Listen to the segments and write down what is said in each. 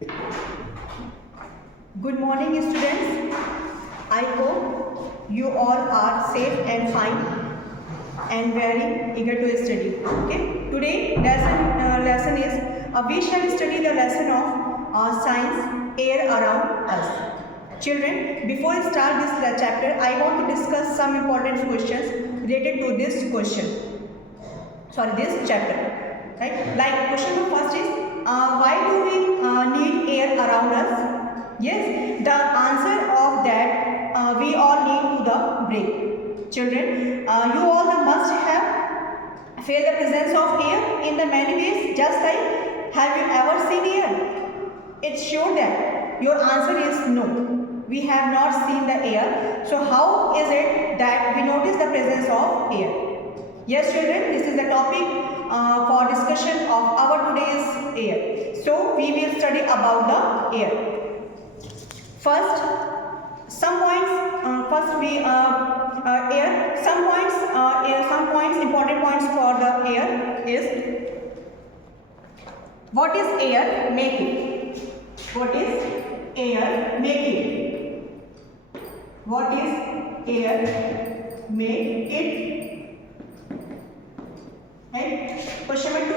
Good morning, students. I hope you all are safe and fine and very eager to study. Okay. Today lesson is we shall study the lesson of science air around us. Children, before I start this chapter, I want to discuss some important questions related to this this chapter. Right? Like question number first is why do we need air around us? Yes, the answer of that we all need to the break. Children, you all must have felt the presence of air in the many ways. Just like, have you ever seen air? It's sure that your answer is no. We have not seen the air. So how is it that we notice the presence of air? Yes, children, this is the topic for discussion of our today's air. So we will study about the air. First, some points. Air. Some points. Important points for the air is what is air making? What is air making? What is air make it? Right. Question number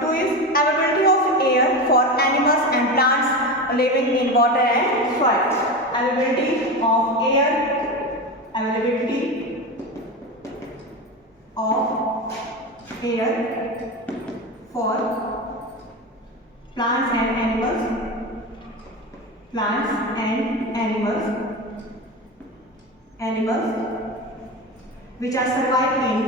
two is availability of air for animals and plants living in water and soil. Availability of air. Availability of air for plants and animals. Plants and animals which are surviving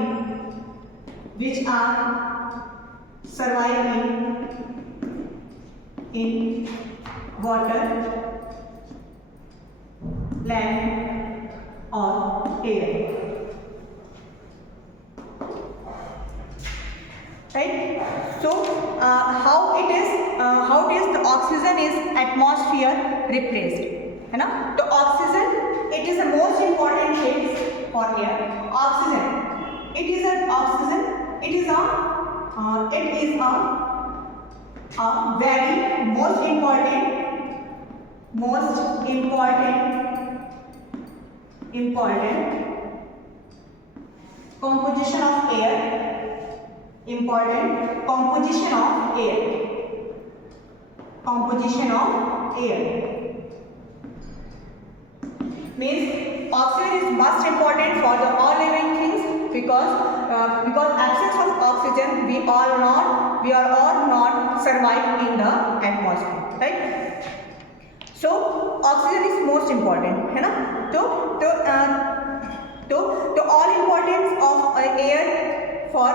in water, land or air. Right? So how it is the oxygen is atmosphere replaced. है ना? तो oxygen it is the most important thing for air. Oxygen. It is a very most important composition of air. Important composition of air. Composition of air means oxygen is most important for the all living things because absence of oxygen we are all not survive in the atmosphere, right? So oxygen is most important, है ना? तो all importance of air for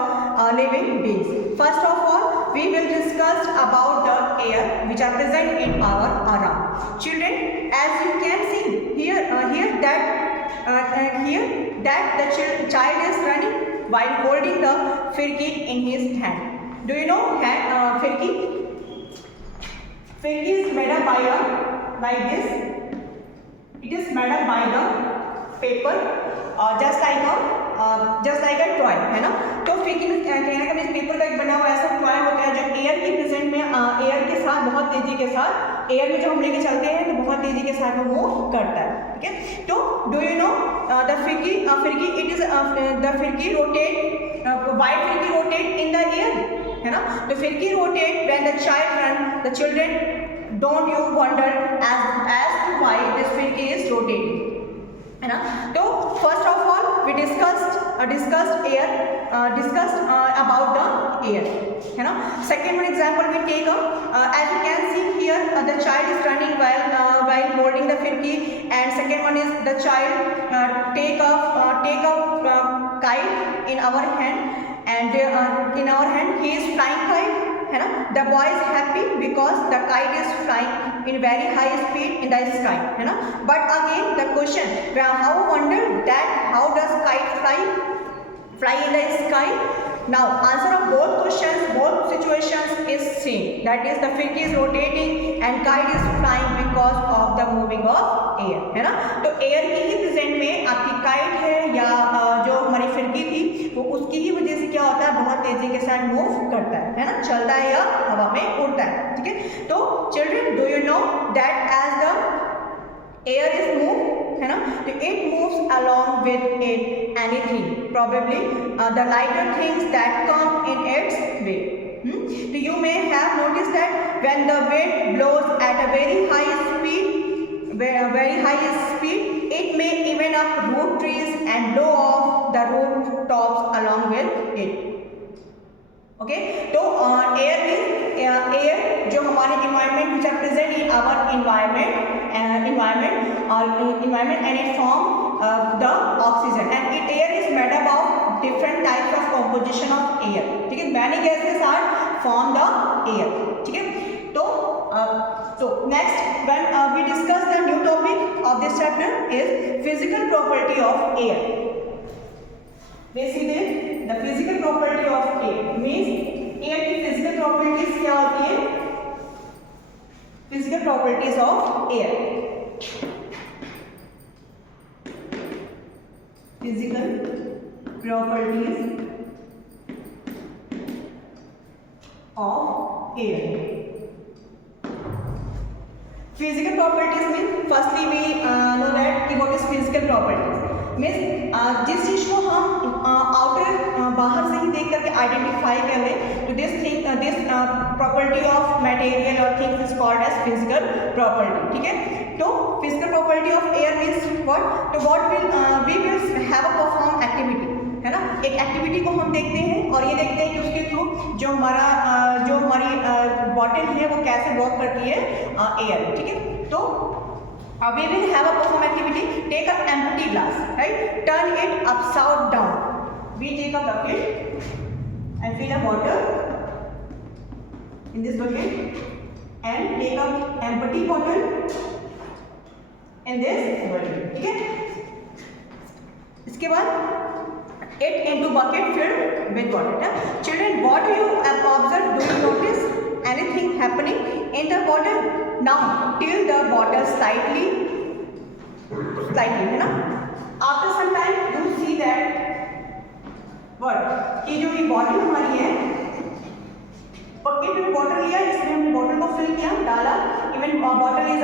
living beings. First of all, we will discuss about the air which are present in our around. Children, as you can see here that the child is running while holding the firki in his hand. Do you know firki? Firki is made up like this. It is made up by the paper, just like a toy, है ना? तो फिरकी में कहने का means paper का एक बना हुआ ऐसा टॉय होता है जो एयर के प्रेजेंट में एयर के साथ बहुत तेजी के साथ एयर में जब हम लेके चलते हैं तो बहुत तेजी के साथ वो मूव करता है, ठीक है? तो डू यू नो द फिरकी इट इज द फिरकी रोटेट व्हाई फिरकी रोटेट इन द एयर, है ना? तो फिरकी rotate when the child run the children don't you wonder as to why this फिरकी is rotating, है ना? तो first of all we discussed about the air, है ना? Second one example we take as you can see here the child is running while holding the firki, and second one is the child take a kite in our hand, and in our hand he is flying kite, है ना? The boy is happy because the kite is flying in very high speed in the sky, है ना? But again the question, how wonder that how does kite fly in the sky? Now answer of both questions, both situations is same. That is the firki is rotating and kite is flying because of the moving of air, है ना? तो air के ही present में आपकी kite है या जो हमारी फिरकी थी वो उसकी ही वजह से क्या होता है बहुत तेजी के साथ मूव करता है ना? चलता है या हवा में उड़ता है, ठीक है? तो तो children do you know that as the air is move, है ना, तो it moves along with it anything, probably the lighter things that come in its way. So you may have noticed that when the wind blows at a very high speed, it may even up root trees and blow off the root tops along with it. Okay, तो air means air जो हमारे environment which are present in our environment and it form the oxygen and it air is made up of different types of composition of air. ठीक है, many gases are form the air. ठीक है, तो next when we discuss the new topic of this chapter is physical property of air. Basically the physical property of air means air की physical properties क्या होती है? Physical properties of air. Physical properties of air. Physical properties means firstly we know that what is physical properties means जिस चीज को हम outer बाहर से ही देख करके आइडेंटिफाई कर लें तो दिस प्रॉपर्टी ऑफ मटेरियल और things is called as physical property. ठीक है, तो physical property of air means what, तो what will we will have a perform activity, है ना, एक एक्टिविटी को हम देखते हैं और ये देखते हैं कि उसके थ्रू जो हमारी बॉटल है वो कैसे वर्क करती है एयर. ठीक है, तो we will have a perform activity. Take an empty glass, right, turn it upside down. We take a bucket and fill a water in this bucket and take a empty bottle in this bottle. ठीक है, इसके बाद it into bucket filled with water. Children, what do you observe? Do you notice anything happening in the bottle? Now till the bottle slightly, है ना. After some time you see that what कि जो ये bottle हमारी है, bucket में bottle लिया, इसमें हमने बॉटल को फिल किया, डाला, इवन बॉटल इज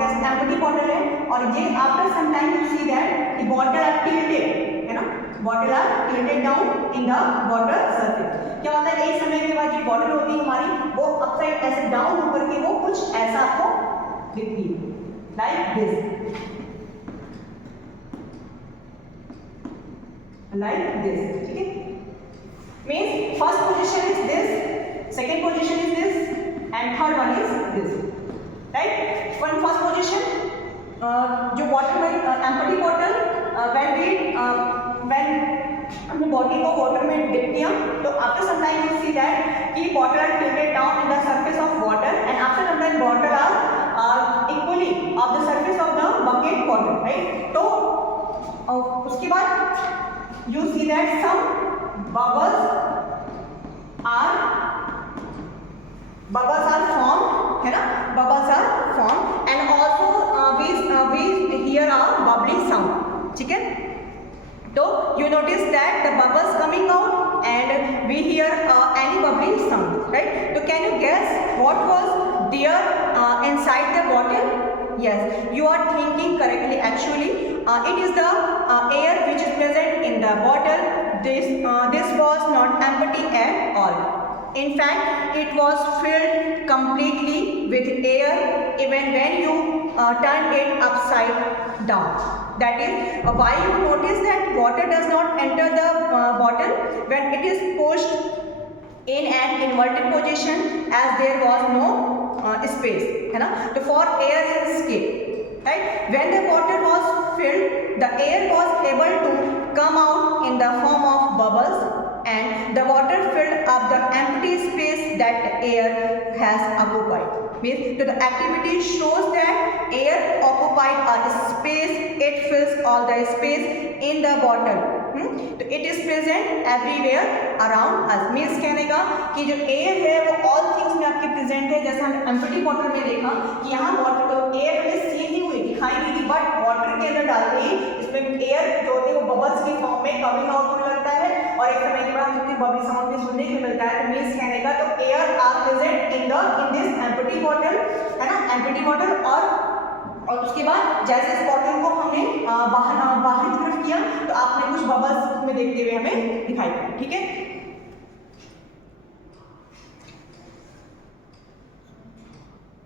कैसे एम्प्टी बॉटल है और ये after some time you see that the bottle are tilted, है ना, bottle are tilted down in the water surface. क्या होता है, एक समय के बाद जो बॉटल होती है हमारी वो अपसाइड ऐसे डाउन होकर के वो कुछ ऐसा आपको दिखती है, लाइक दिस, लाइक दिस. ठीक है, means first position is this, second position is this and third one is this, right. One first position जो वाटर में एम्प्टी बॉटल व्हेन हमने बॉटल को वाटर में डिप किया तो after some time you see that कि bottle are tilted down in the surface of water and after some time bottle are equally of the surface of the bucket water, right. तो उसके बाद you see that some bubbles are formed, है ना, bubbles are formed and also we hear a bubbling sound. ठीक है, तो you notice that the bubbles coming out and we hear any bubbling sound, right. So can you guess what was there inside the bottle? Yes, you are thinking correctly. Actually it is the air which is present in the bottle. This was not empty at all. In fact, it was filled completely with air even when you turn it upside down. That is why you notice that water does not enter the bottle when it is pushed in an inverted position as there was no space, है ना. तो for air escape, right, when the bottle was filled the air was able to come out in the form of bubbles and the water filled up the empty space that air has occupied. Means the activity shows that air occupied a space, it fills all the space in the bottle. तो it is present everywhere around us. Means कहने का कि जो air है वो all things में आपके present है. जैसा हमने empty bottle में देखा कि यहाँ water तो air हमें see नहीं हुई, दिखाई नहीं दी, but water के अंदर डालते ही इसमें air जो होते हैं वो bubbles की form में coming out होने लगता है और एक समय के बाद हमें bubbly sound भी सुनने को मिलता है. तो means कहने का तो air are present in this empty bottle empty bottle, और उसके बाद जैसे इस बॉटल को हमने बाहर की तरफ किया तो आपने कुछ बबल्स में देखते हुए हमें दिखाई दिया, ठीक है।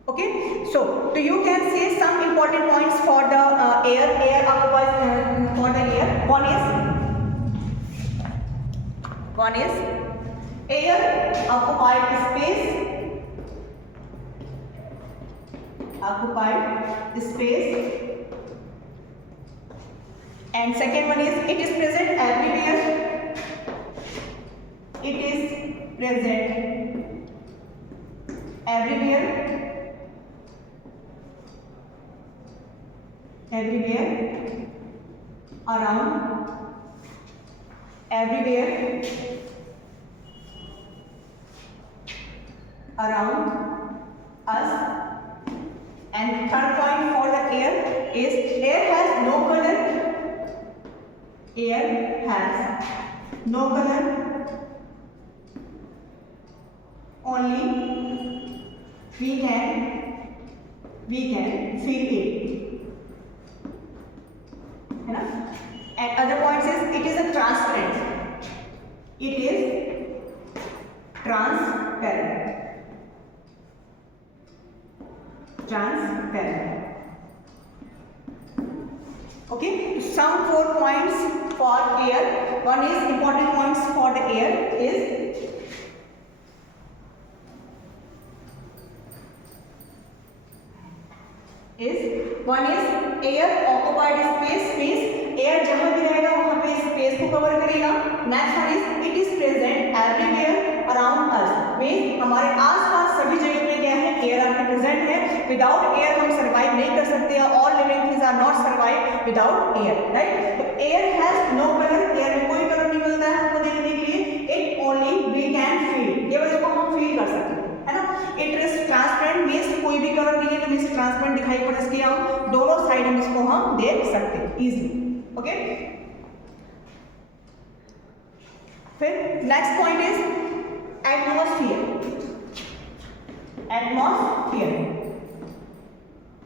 Okay, so you can say some important points for the air occupies for the air. One is air occupied space, and second one is it is present everywhere. It is present everywhere around, everywhere around us. And third point for the air is air has no color. Air has no color, only we can feel it, है ना। And other points is it is a transparent. It is transparent. Okay, some 4 points for air. One is important points for the air is one is air occupied space means air जहाँ भी रहेगा वहाँ पे space को cover करेगा। Next one is it is present everywhere around us means हमारे आसपास सभी जगह पे क्या है, एयर आपके प्रेजेंट है। विदाउट एयर हम सर्वाइव नहीं कर सकते, all living things are not survive without air, right. तो air has no colour, air में कोई कलर नहीं मिलता है हमको देखने के लिए। It only we can feel, केवल इसको हम फील कर सकते हैं, है ना। इट इज ट्रांसपेरेंट मींस कोई भी कलर नहीं है तो मींस ट्रांसपेरेंट दिखाई पड़, इसके हम दोनों साइड हम इसको हम देख सकते हैं इजीली। ओके, फिर नेक्स्ट पॉइंट इज एटमॉस्फेयर।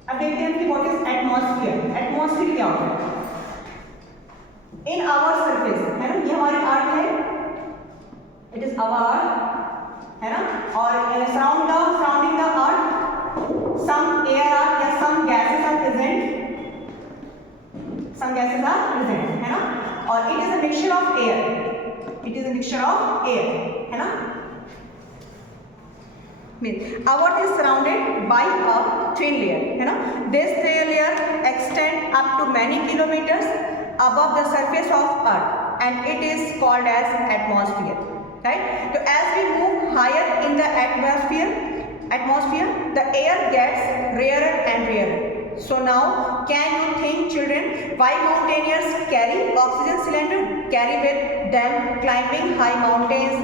अब देखते हैं कि व्हाट इज एटमॉस्फेयर। एटमॉस्फेयर क्या होता है? इन आवर सरफेस, है ना, ये हमारी अर्थ है, इट इज आवर अर्थ, है ना। और surrounding the earth some air are या सम गैसेस आर प्रेजेंट, है ना। और it is a mixture of air, है ना। Our earth is surrounded by a thin layer, है ना। This thin layer extend up to many kilometers above the surface of earth and it is called as atmosphere, right? So as we move higher in the atmosphere the air gets rarer and rarer. So now can you think children why mountaineers carry oxygen cylinder with them climbing high mountains?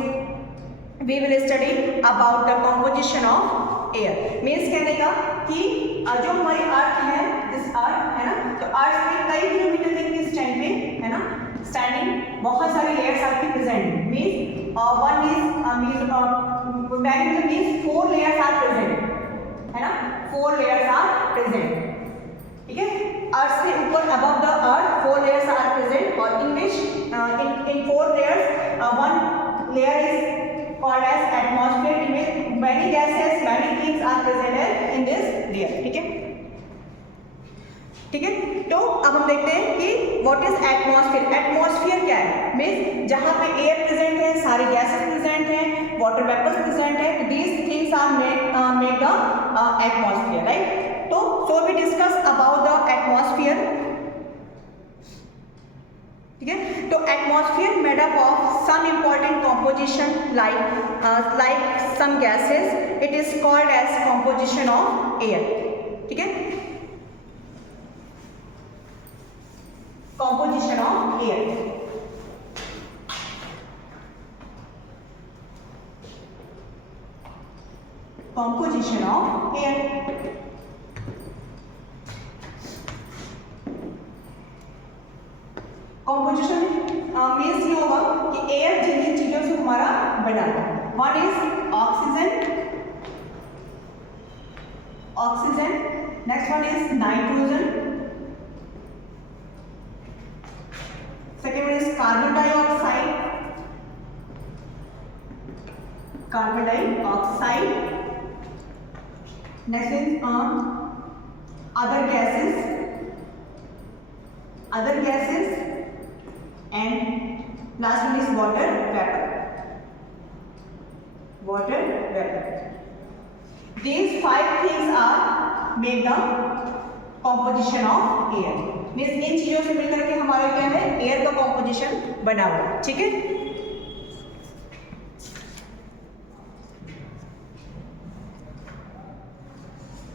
We will study about the composition of air. Means कहने का कि जो हमारी अर्थ है, this earth, है ना, तो अर्थ पे कई किलोमीटर तक इस टाइम पे, है ना, स्टैंडिंग बहुत सारी लेयर्स आपकी प्रेजेंट है। Means one is means 4 layers are present, है ना, 4 लेयर्स आर प्रेजेंट, ठीक है। अर्थ से ऊपर above the earth 4 layers are present और in which in 4 layers one layer is called as atmosphere in which many gases, many things are present in this layer, ठीक है। तो अब हम देखते हैं कि व्हाट इज एटमॉस्फेयर। एटमॉस्फेयर क्या है? मींस जहां पे एयर प्रेजेंट है, सारी गैसेस प्रेजेंट है, वाटर वेपर्स प्रेजेंट है, तो these things are made the atmosphere, right. तो so we discuss about the atmosphere, ठीक है। तो atmosphere made up of some important composition like some gases, it is called as composition of air, ठीक है। Composition of air, composition of air. Composition means ये होगा कि air जिन जिन चीजों से हमारा बना है. One is oxygen. oxygen. Next one is nitrogen. Second one is carbon dioxide. Carbon dioxide. Next is other gases. Other gases. And last one is water vapor. Water vapor. These 5 things are make the composition of air. Means in चीजों से मिलकर के हमारा क्या है, air का composition बना हुआ है. ठीक है.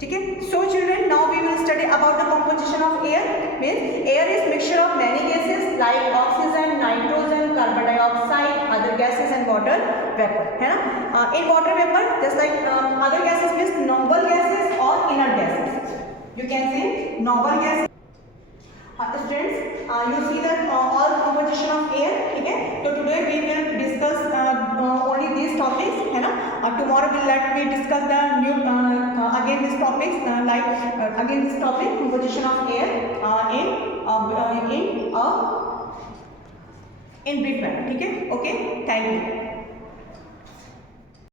ठीक है. So children, now we will study about the composition of air. Means air is mixture of many gases like oxygen, nitrogen, carbon dioxide, other gases and water vapor. है ना. In water vapor, just like other gases means noble gases or inert gases. You can say noble gases. Students, you see that all composition of air. ठीक है. So today we will discuss only these topics. है ना. Tomorrow we discuss the new again these topics again this topic composition of air in brief manner. ठीक है. Okay. Thank you.